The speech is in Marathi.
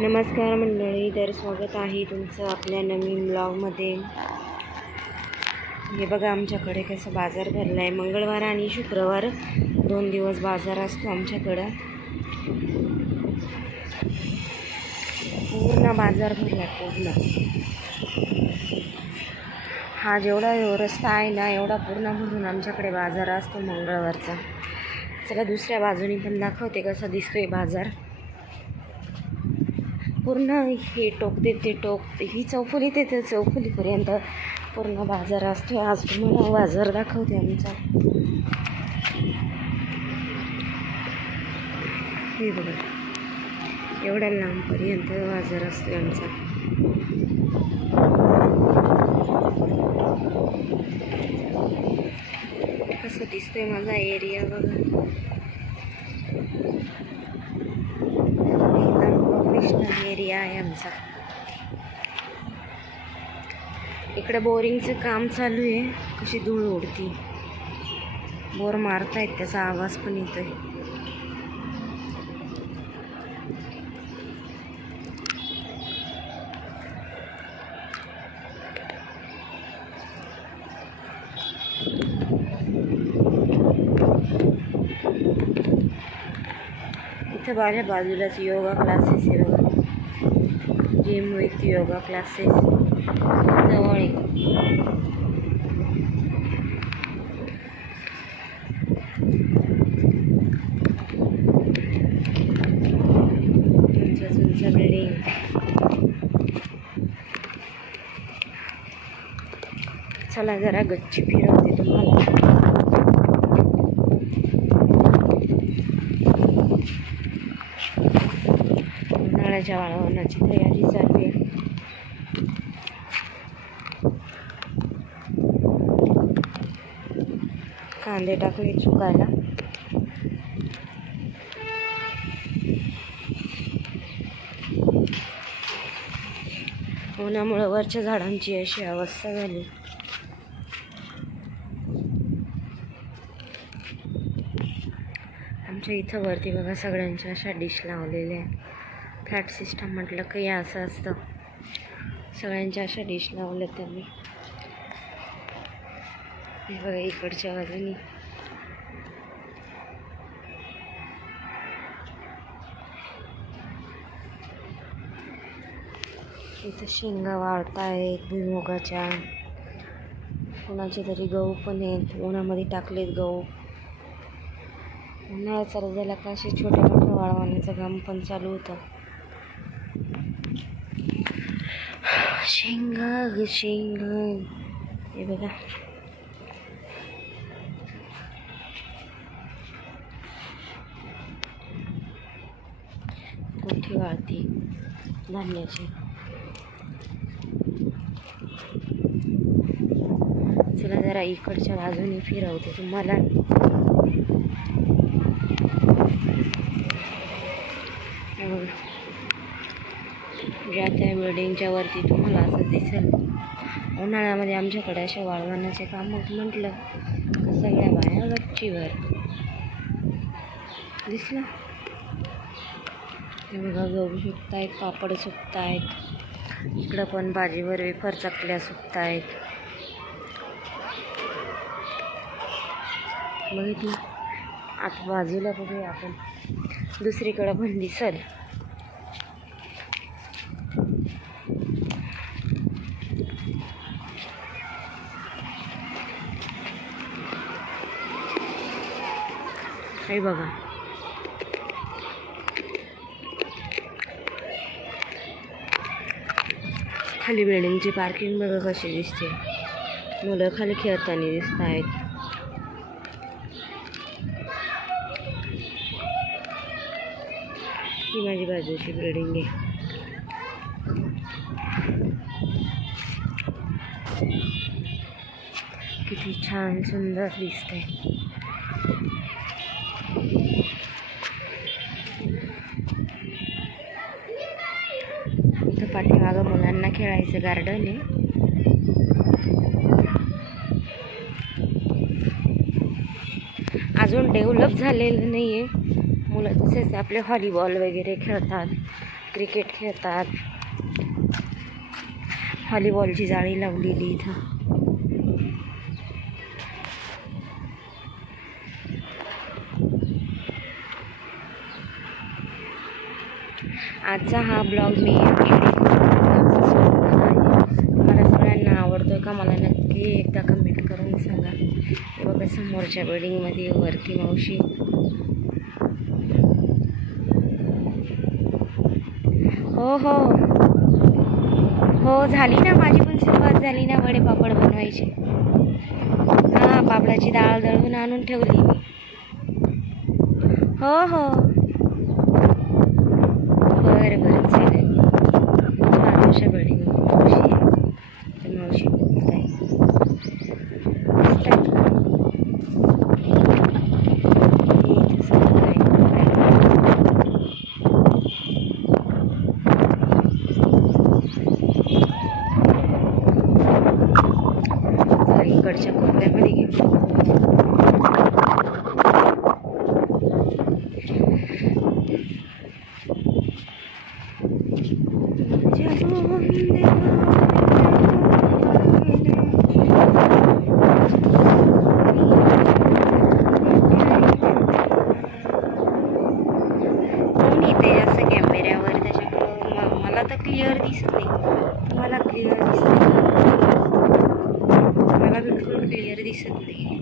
नमस्कार मंडळी, तर स्वागत आहे तुमचं आपल्या नवीन ब्लॉगमध्ये. हे बघा आमच्याकडे कसं बाजार भरला आहे. मंगळवार आणि शुक्रवार 2 दिवस बाजार असतो आमच्याकडं. पूर्ण बाजार भरला पूर्ण. हा जेवढा रस्ता आहे ना एवढा पूर्ण भरून आमच्याकडे बाजार असतो मंगळवारचा. चला दुसऱ्या बाजूनी पण दाखवते कसा दिसतोय बाजार. पूर्ण हे टोक ते टोक, ही चौफुली ते चौफुलीपर्यंत पूर्ण बाजार असतो. आज तुम्हाला बाजार दाखवते आमचा. हे बघा एवढ्या लांबपर्यंत बाजार असतो आमचा. कसं दिसतोय माझा एरिया बघा. एरिया आहे आमचा. इकडे बोरिंगचं काम चालू आहे. कशी धूळ उडती, बोर मारतायत त्याचा आवाज पण येतोय. इथं माझ्या बाजूलाच योगा क्लासेस आहे बघा. जिम विथ योगा क्लासेस जवळ आहे. उंच बिल्डिंग. चला जरा गच्ची फिरवते तुम्हाला. उन्हाळ्याच्या वाळवणाची तयारी चालू आहे. कांदे टाकले सुकायला. उन्हामुळे वरच्या झाडांची अशी अवस्था झाली. आमच्या इथं वरती बघा सगळ्यांच्या अशा डिश लावलेल्या. फ्लॅट सिस्टम म्हटलं की असं असतं. सगळ्यांच्या अशा डिश लावल्या त्यांनी. हे बघा इकडच्या बाजूनी इथं शेंगा वाळतायत भुईमुगाच्या. कोणाचे तरी गहू पण आहेत. उन्हामध्ये टाकलेत गहू. उन्हाळा चालू झाला का असे छोट्या मोठ्या वाळवण्याचं काम पण चालू होतं. शेंगा ग शेंगा. हे बघा मोठी वाळती धान्याची. चला जरा इकडच्या बाजूने फिरवते तुम्हाला. ज्या त्या बिल्डिंगच्या वरती तुम्हाला असं दिसेल. उन्हाळ्यामध्ये आमच्याकडे अशा वाळवणाचे काम म्हटलं का सगळ्या बाया गच्चीवर दिसलं. हे बघा गहू सुकतायत, पापड सुकतायत. इकडं पण भाजीवर वेफर चकल्या सुकतायत. बघितलं. आता बाजूला बघूया आपण. दुसरीकडं पण दिसल. हे बघा खाली बिल्डिंगची पार्किंग बघा कशी दिसते. मुलं खाली खेळताना दिसत आहेत. ही माझी बाजूची बिल्डिंग आहे. किती छान सुंदर दिसते. इथं पाठीमागं मुलांना खेळायचं गार्डन आहे. अजून डेव्हलप झालेलं नाही आहे. मुलं तसेच आपले व्हॉलीबॉल वगैरे खेळतात. क्रिकेट खेळतात. व्हॉलीबॉलची जाळी लावलेली इथं. आजचा हा ब्लॉग मी मला सगळ्यांना आवडतोय का मला नक्की एकदा कमेंट करून सांगा. हे बघा समोरच्या बिल्डिंगमध्ये वरती मावशी. हो हो हो झाली ना, माझी पण सुरुवात झाली ना वडे पापड बनवायची. हां, पापडाची डाळ दळून आणून ठेवली मी. हो हो बरं बरं चालेल. मावशी बिल्डिंग मावशी आहे तर मावशी बोलत आहे. इकडच्या कोपऱ्यामध्ये घेऊ. कोण येते असं कॅमेऱ्यावर, त्याच्यामुळं मला तर क्लिअर दिसत नाही. तुम्हाला क्लिअर दिसत? मला बिलकुल क्लिअर दिसत नाही.